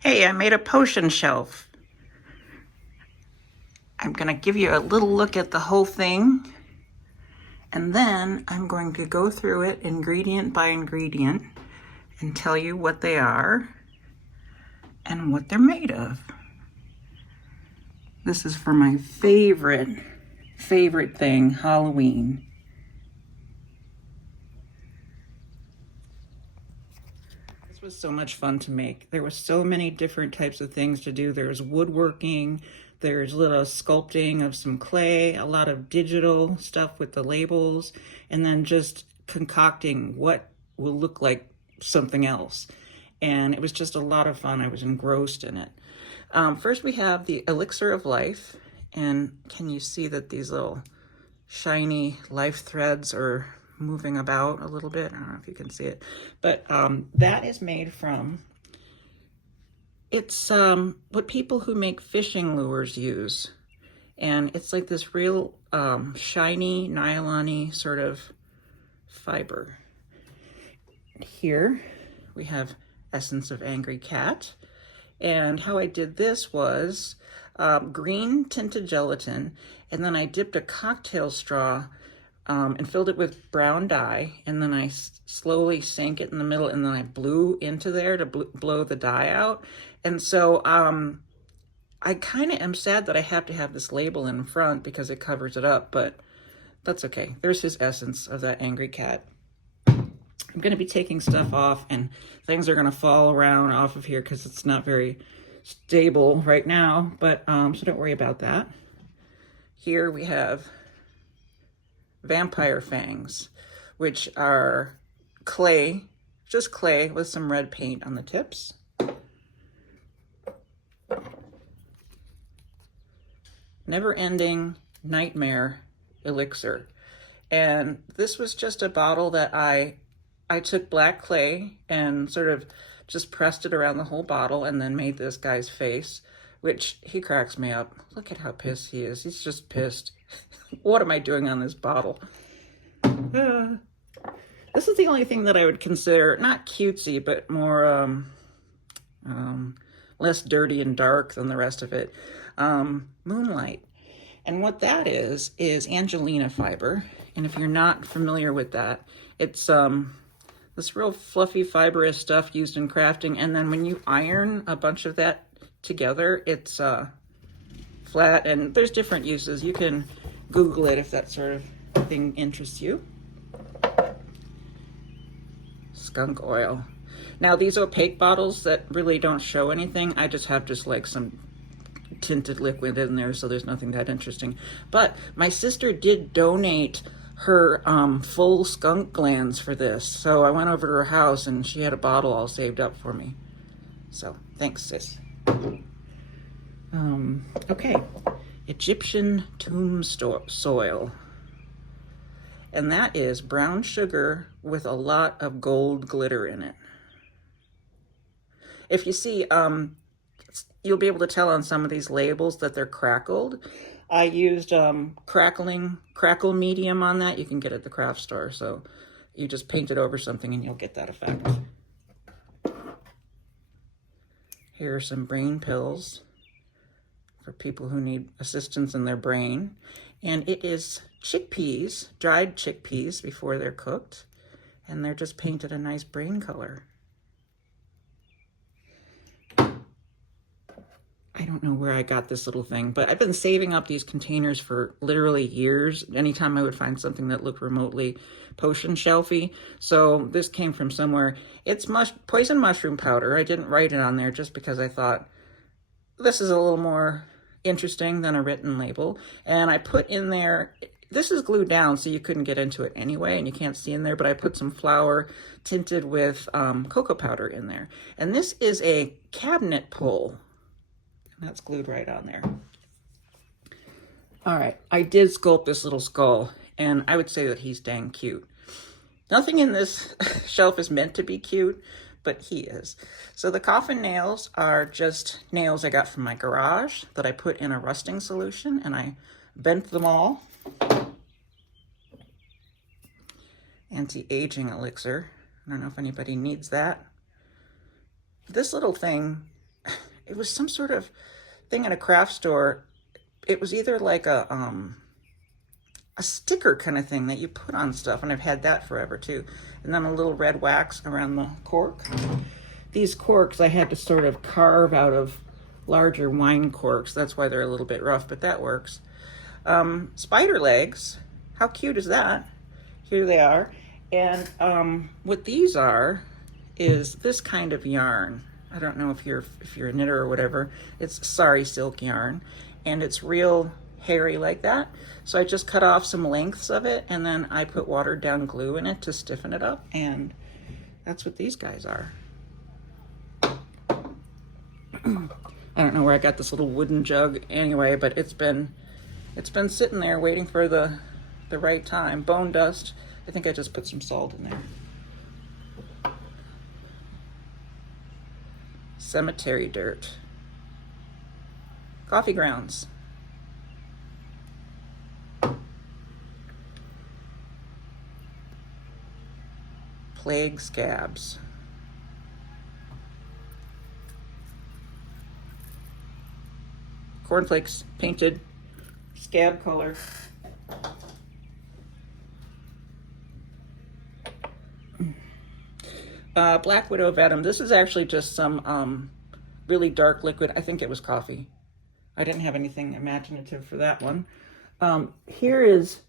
Hey, I made a potion shelf. I'm going to give you a little look at the whole thing, and then I'm going to go through it ingredient by ingredient and tell you what they are and what they're made of. This is for my favorite thing, Halloween. This was so much fun to make. There were so many different types of things to do. There's woodworking, there's little sculpting of some clay, a lot of digital stuff with the labels, and then just concocting what will look like something else. And it was just a lot of fun. I was engrossed in it. First we have the elixir of life. And can you see that these little shiny life threads are moving about a little bit? I don't know if you can see it, but that is made from, it's what people who make fishing lures use. And it's like this real shiny, nylon-y sort of fiber. Here we have Essence of Angry Cat. And how I did this was green tinted gelatin, and then I dipped a cocktail straw and filled it with brown dye, and then I slowly sank it in the middle, and then I blew into there to blow the dye out. And so I kind of am sad that I have to have this label in front because it covers it up, but that's okay. There's his essence of that angry cat. I'm going to be taking stuff off, and things are going to fall around off of here because it's not very stable right now, but so don't worry about that. Here we have vampire fangs, which are clay, just clay with some red paint on the tips. Never-ending nightmare elixir. And this was just a bottle that I took black clay and sort of just pressed it around the whole bottle and then made this guy's face, which he cracks me up. Look at how pissed he is. He's just pissed. What am I doing on this bottle? This is the only thing that I would consider not cutesy, but more less dirty and dark than the rest of it. Moonlight. And what that is Angelina fiber. And if you're not familiar with that, it's this real fluffy fibrous stuff used in crafting, and then when you iron a bunch of that together, it's flat, and there's different uses. You can Google it if that sort of thing interests you. Skunk oil. Now these opaque bottles that really don't show anything, I just have like some tinted liquid in there, so there's nothing that interesting. But my sister did donate her full skunk glands for this, so I went over to her house and she had a bottle all saved up for me. So thanks, sis. Okay, Egyptian tomb soil, and that is brown sugar with a lot of gold glitter in it. If you see, you'll be able to tell on some of these labels that they're crackled. I used crackle medium on that. You can get it at the craft store. So you just paint it over something and you'll get that effect. Here are some brain pills for people who need assistance in their brain. And it is chickpeas, dried chickpeas before they're cooked. And they're just painted a nice brain color. I don't know where I got this little thing, but I've been saving up these containers for literally years. Anytime I would find something that looked remotely potion shelfy. So this came from somewhere. It's poison mushroom powder. I didn't write it on there just because I thought this is a little more interesting than a written label. And I put in there, this is glued down so you couldn't get into it anyway and you can't see in there, but I put some flour tinted with cocoa powder in there. And this is a cabinet pull. That's glued right on there. All right, I did sculpt this little skull, and I would say that he's dang cute. Nothing in this shelf is meant to be cute, but he is. So the coffin nails are just nails I got from my garage that I put in a rusting solution, and I bent them all. Anti-aging elixir. I don't know if anybody needs that. This little thing it was some sort of thing in a craft store. It was either like a sticker kind of thing that you put on stuff, and I've had that forever too. And then a little red wax around the cork. These corks I had to sort of carve out of larger wine corks. That's why they're a little bit rough, but that works. Spider legs. How cute is that? Here they are. And what these are is this kind of yarn. I don't know if you're a knitter or whatever. It's sari silk yarn, and it's real hairy like that. So I just cut off some lengths of it, and then I put watered down glue in it to stiffen it up, and that's what these guys are. I don't know where I got this little wooden jug anyway, but it's been sitting there waiting for the right time. Bone dust. I think I just put some salt in there. Cemetery dirt. Coffee grounds. Plague scabs. Cornflakes painted scab color. Black Widow Venom. This is actually just some really dark liquid. I think it was coffee. I didn't have anything imaginative for that one. Here is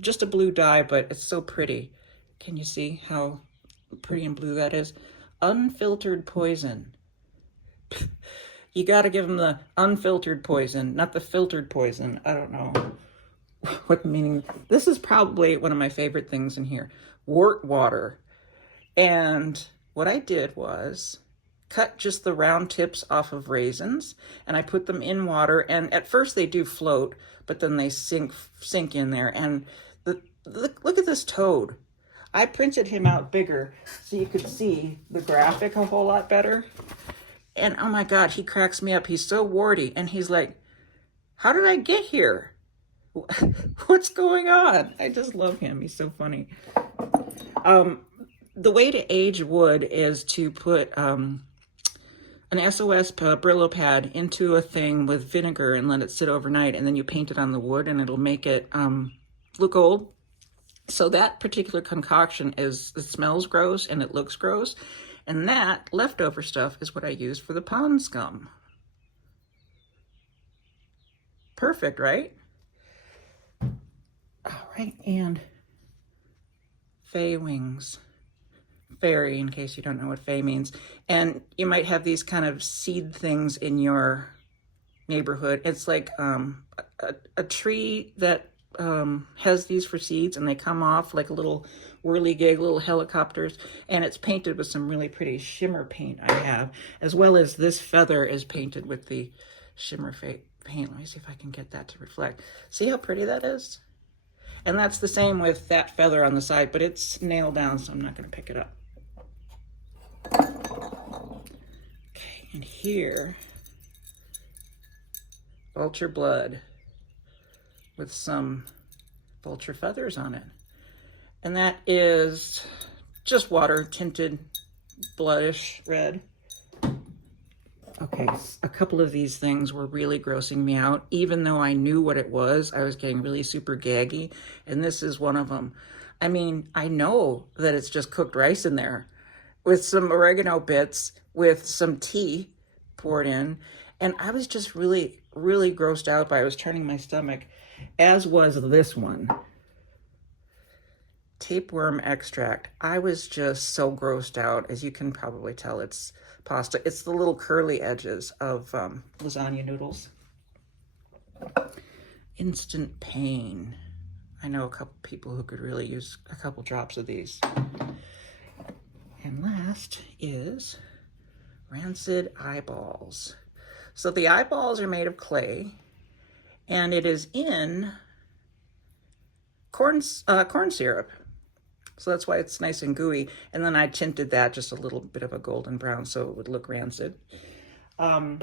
just a blue dye, but it's so pretty. Can you see how pretty and blue that is? Unfiltered poison. You got to give them the unfiltered poison, not the filtered poison. I don't know what the meaning. This is probably one of my favorite things in here. Wort water. And what I did was cut just the round tips off of raisins, and I put them in water, and at first they do float, but then they sink in there. And look at this toad. I printed him out bigger so you could see the graphic a whole lot better. And oh my God, he cracks me up. He's so warty, and he's like, how did I get here? What's going on? I just love him. He's so funny. The way to age wood is to put an SOS Brillo pad into a thing with vinegar and let it sit overnight, and then you paint it on the wood, and it'll make it look old. So that particular concoction it smells gross and it looks gross, and that leftover stuff is what I use for the pond scum. Perfect, right? All right, and fae wings. Fairy, in case you don't know what fae means. And you might have these kind of seed things in your neighborhood. It's like a tree that has these for seeds, and they come off like a little whirligig, little helicopters, and it's painted with some really pretty shimmer paint I have, as well as this feather is painted with the shimmer paint. Let me see if I can get that to reflect. See how pretty that is? And that's the same with that feather on the side, but it's nailed down, so I'm not going to pick it up. Okay, and here, vulture blood with some vulture feathers on it. And that is just water tinted bloodish red. Okay, a couple of these things were really grossing me out. Even though I knew what it was, I was getting really super gaggy, and this is one of them. I mean, I know that it's just cooked rice in there with some oregano bits, with some tea poured in, and I was just really, really grossed out by it. I was turning my stomach, as was this one. Tapeworm extract. I was just so grossed out. As you can probably tell, it's pasta. It's the little curly edges of lasagna noodles. Instant pain. I know a couple people who could really use a couple drops of these. And last is rancid eyeballs. So the eyeballs are made of clay, and it is in corn syrup. So that's why it's nice and gooey. And then I tinted that just a little bit of a golden brown so it would look rancid. And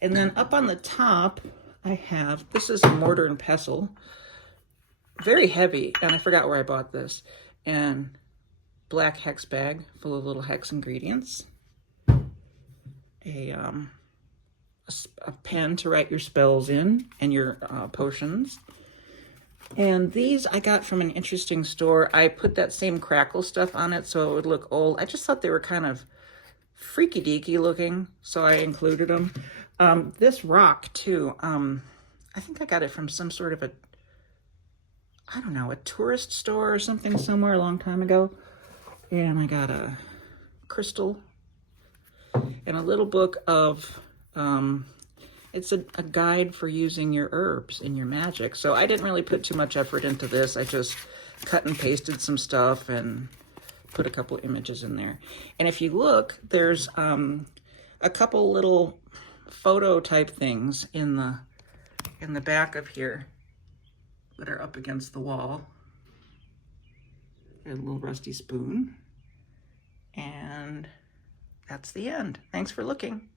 then up on the top, I have, this is a mortar and pestle. Very heavy, and I forgot where I bought this. And black hex bag full of little hex ingredients. A a pen to write your spells in and your potions. And these I got from an interesting store. I put that same crackle stuff on it so it would look old. I just thought they were kind of freaky deaky looking, so I included them. This rock too, I think I got it from some sort of a, I don't know, a tourist store or something somewhere a long time ago. And I got a crystal and a little book of, it's a guide for using your herbs in your magic. So I didn't really put too much effort into this. I just cut and pasted some stuff and put a couple images in there. And if you look, there's a couple little photo type things in the back of here that are up against the wall. There's a little rusty spoon. And that's the end. Thanks for looking.